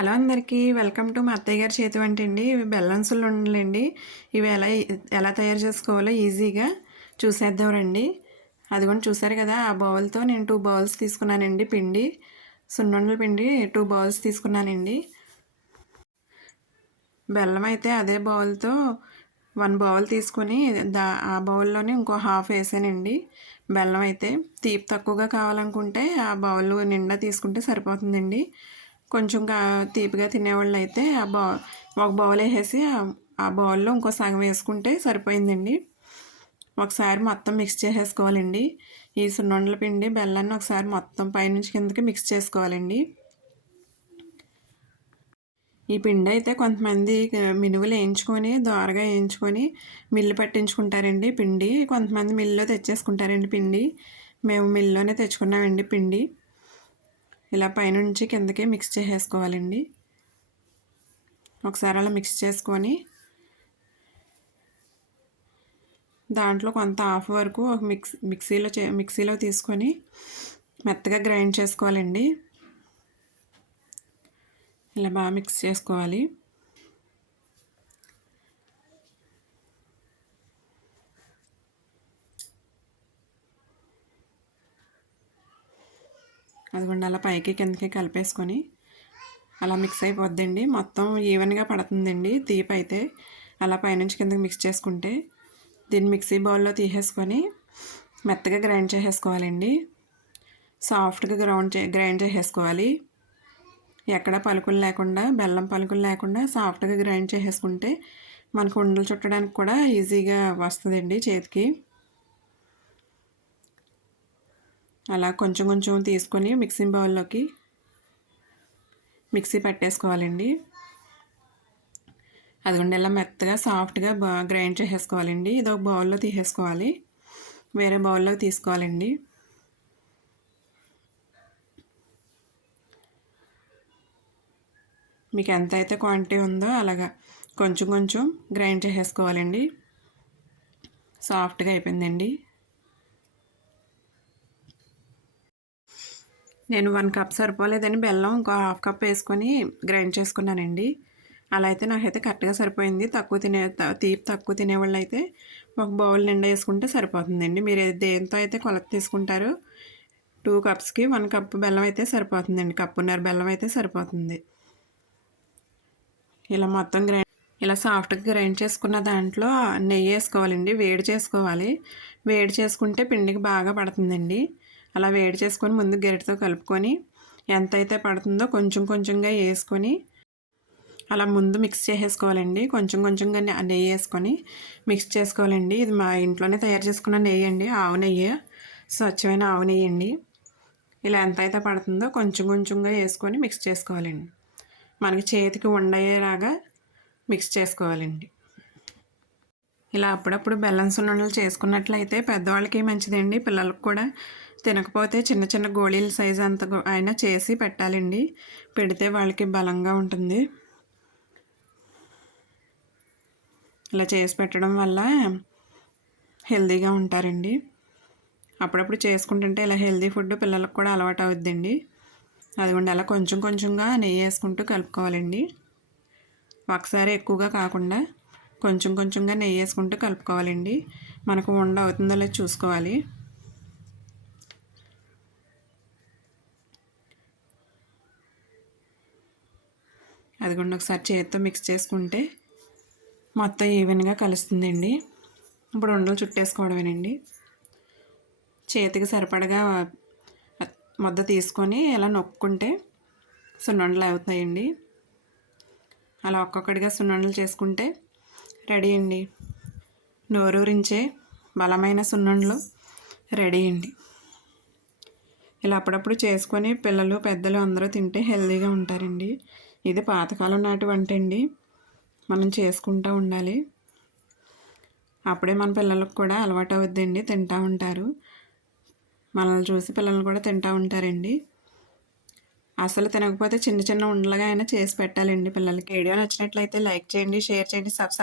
Hello అందరికీ welcome to మా అత్తయ్య గారి చేతి వంట అండి. ఇవి బెల్లం సున్నుండలండి. ఇవి ఎలా తయారు చేసుకోవాలో ఈజీగా చూసేద్దాం రండి. అదిగోండి చూసారు కదా, ఆ బౌల్తో నేను 2 బౌల్స్ తీసుకున్నానండి పిండి. సున్నుండల పిండి 2 బౌల్స్ తీసుకున్నానండి. బెల్లం అయితే అదే బౌల్తో 1 బౌల్ తీసుకొని ఆ బౌల్లోనే ఇంకో హాఫ్ వేసానండి. బెల్లం అయితే తీపి తక్కువగా కావాలనుకుంటే ఆ బౌల్ నిండా తీసుకుంటే సరిపోతుందండి. కొంచెం తీపిగా తినేవాళ్ళు అయితే ఒక బౌల్ వేసేసి ఆ బౌల్లో ఇంకో సగం వేసుకుంటే సరిపోయిందండి. ఒకసారి మొత్తం మిక్స్ చేసేసుకోవాలండి. ఈ సున్నుండల పిండి బెల్లాన్ని ఒకసారి మొత్తం పైనుంచి కిందకి మిక్స్ చేసుకోవాలండి. ఈ పిండి అయితే కొంతమంది మినువులు వేయించుకొని దోరగా వేయించుకొని మిల్లు పట్టించుకుంటారండి పిండి. కొంతమంది మిల్లులో తెచ్చేసుకుంటారండి పిండి. మేము మిల్లులోనే తెచ్చుకున్నామండి పిండి. ఇలా పైనుంచి కిందకి మిక్స్ చేసేసుకోవాలండి. ఒకసారి అలా మిక్స్ చేసుకొని దాంట్లో కొంత హాఫ్ వరకు ఒక మిక్సీలో తీసుకొని మెత్తగా గ్రైండ్ చేసుకోవాలండి. ఇలా బాగా మిక్స్ చేసుకోవాలి. అదిగోండి అలా పైకి కిందకి కలిపేసుకొని అలా మిక్స్ అయిపోద్దండి. మొత్తం ఈవెన్గా పడుతుందండి తీపి అయితే. అలా పైనుంచి కిందకి మిక్స్ చేసుకుంటే దీన్ని మిక్సీ బౌల్లో తీసేసుకొని మెత్తగా గ్రైండ్ చేసేసుకోవాలండి. సాఫ్ట్గా గ్రైండ్ చేసేసుకోవాలి. ఎక్కడ పలుకులు లేకుండా, బెల్లం పలుకులు లేకుండా సాఫ్ట్గా గ్రైండ్ చేసేసుకుంటే మనకు ఉండలు చుట్టడానికి కూడా ఈజీగా వస్తుందండి చేతికి. అలా కొంచెం కొంచెం తీసుకొని మిక్సింగ్ బౌల్లోకి మిక్సీ పట్టేసుకోవాలండి. అదిగోండి ఇలా మెత్తగా సాఫ్ట్గా గ్రైండ్ చేసేసుకోవాలండి. ఇది ఒక బౌల్లో తీసేసుకోవాలి, వేరే బౌల్లో తీసుకోవాలండి. మీకు ఎంత అయితే క్వాంటిటీ ఉందో అలాగా కొంచెం కొంచెం గ్రైండ్ చేసేసుకోవాలండి. సాఫ్ట్గా అయిపోయిందండి. నేను 1 కప్ సరిపోలేదని బెల్లం ఇంకో హాఫ్ కప్ వేసుకొని గ్రైండ్ చేసుకున్నానండి. అలా అయితే నాకైతే కరెక్ట్గా సరిపోయింది. తీపి తక్కువ తినేవాళ్ళు అయితే ఒక బౌల్ నిండా వేసుకుంటే సరిపోతుందండి. మీరు దేంతో అయితే కొలత తీసుకుంటారో 2 కప్స్కి 1 కప్ బెల్లం అయితే సరిపోతుందండి. కప్పున్నర బెల్లం అయితే సరిపోతుంది. ఇలా మొత్తం ఇలా సాఫ్ట్గా గ్రైండ్ చేసుకున్న దాంట్లో నెయ్యి వేసుకోవాలండి. వేడి చేసుకోవాలి. వేడి చేసుకుంటే పిండికి బాగా పడుతుందండి. అలా వేడి చేసుకొని ముందు గరిటెతో కలుపుకొని ఎంతైతే పడుతుందో కొంచెం కొంచెంగా వేసుకొని అలా ముందు మిక్స్ చేసేసుకోవాలండి. కొంచెం కొంచెంగా నెయ్యి వేసుకొని మిక్స్ చేసుకోవాలండి. ఇది మా ఇంట్లోనే తయారు చేసుకున్న నెయ్యి అండి, ఆవు నెయ్యి, స్వచ్ఛమైన ఆవు నెయ్యి అండి. ఇలా ఎంతైతే పడుతుందో కొంచెం కొంచెంగా వేసుకొని మిక్స్ చేసుకోవాలండి. మనకి చేతికి ఉండయ్యేలాగా మిక్స్ చేసుకోవాలండి. ఇలా అప్పుడప్పుడు బెల్లం సున్నుండలు చేసుకున్నట్లయితే పెద్దవాళ్ళకి మంచిదండి. పిల్లలకు కూడా తినకపోతే చిన్న చిన్న గోళీల సైజు అంత అయినా చేసి పెట్టాలండి. పెడితే వాళ్ళకి బలంగా ఉంటుంది. ఇలా చేసి పెట్టడం వల్ల హెల్తీగా ఉంటారండి. అప్పుడప్పుడు చేసుకుంటుంటే ఇలా హెల్తీ ఫుడ్ పిల్లలకు కూడా అలవాటు అవుద్దండి. అదిగోండి అలా కొంచెం కొంచెంగా నెయ్యి వేసుకుంటూ కలుపుకోవాలండి. ఒకసారి ఎక్కువగా కాకుండా కొంచెం కొంచెంగా నెయ్యి వేసుకుంటూ కలుపుకోవాలండి. మనకు ఉండ అవుతుందో లేదో చూసుకోవాలి. అదిగోండి ఒకసారి చేతితో మిక్స్ చేసుకుంటే మొత్తం ఈవెన్గా కలుస్తుందండి. ఇప్పుడు ఉండలు చుట్టేసుకోవడమేనండి. చేతికి సరిపడగా ముద్ద తీసుకొని ఇలా నొక్కుంటే సున్నుండలు అవుతాయండి. అలా ఒక్కొక్కటిగా సున్నుండలు చేసుకుంటే రెడీ అండి. నోరూరించే బలమైన సున్నుండలు రెడీ అండి. ఇలా అప్పుడప్పుడు చేసుకొని పిల్లలు పెద్దలు అందరూ తింటే హెల్తీగా ఉంటారండి. ఇది పాతకాలం నాటి వంట అండి. మనం చేసుకుంటూ ఉండాలి. అప్పుడే మన పిల్లలకు కూడా అలవాటు అవుద్దండి, తింటూ ఉంటారు. మనల్ని చూసి పిల్లలు కూడా తింటూ ఉంటారండి. అసలు తినకపోతే చిన్న చిన్న ఉండలుగా అయినా చేసి పెట్టాలండి పిల్లలకి. వీడియో నచ్చినట్లయితే లైక్ చేయండి, షేర్ చేయండి, సబ్స్క్రైబ్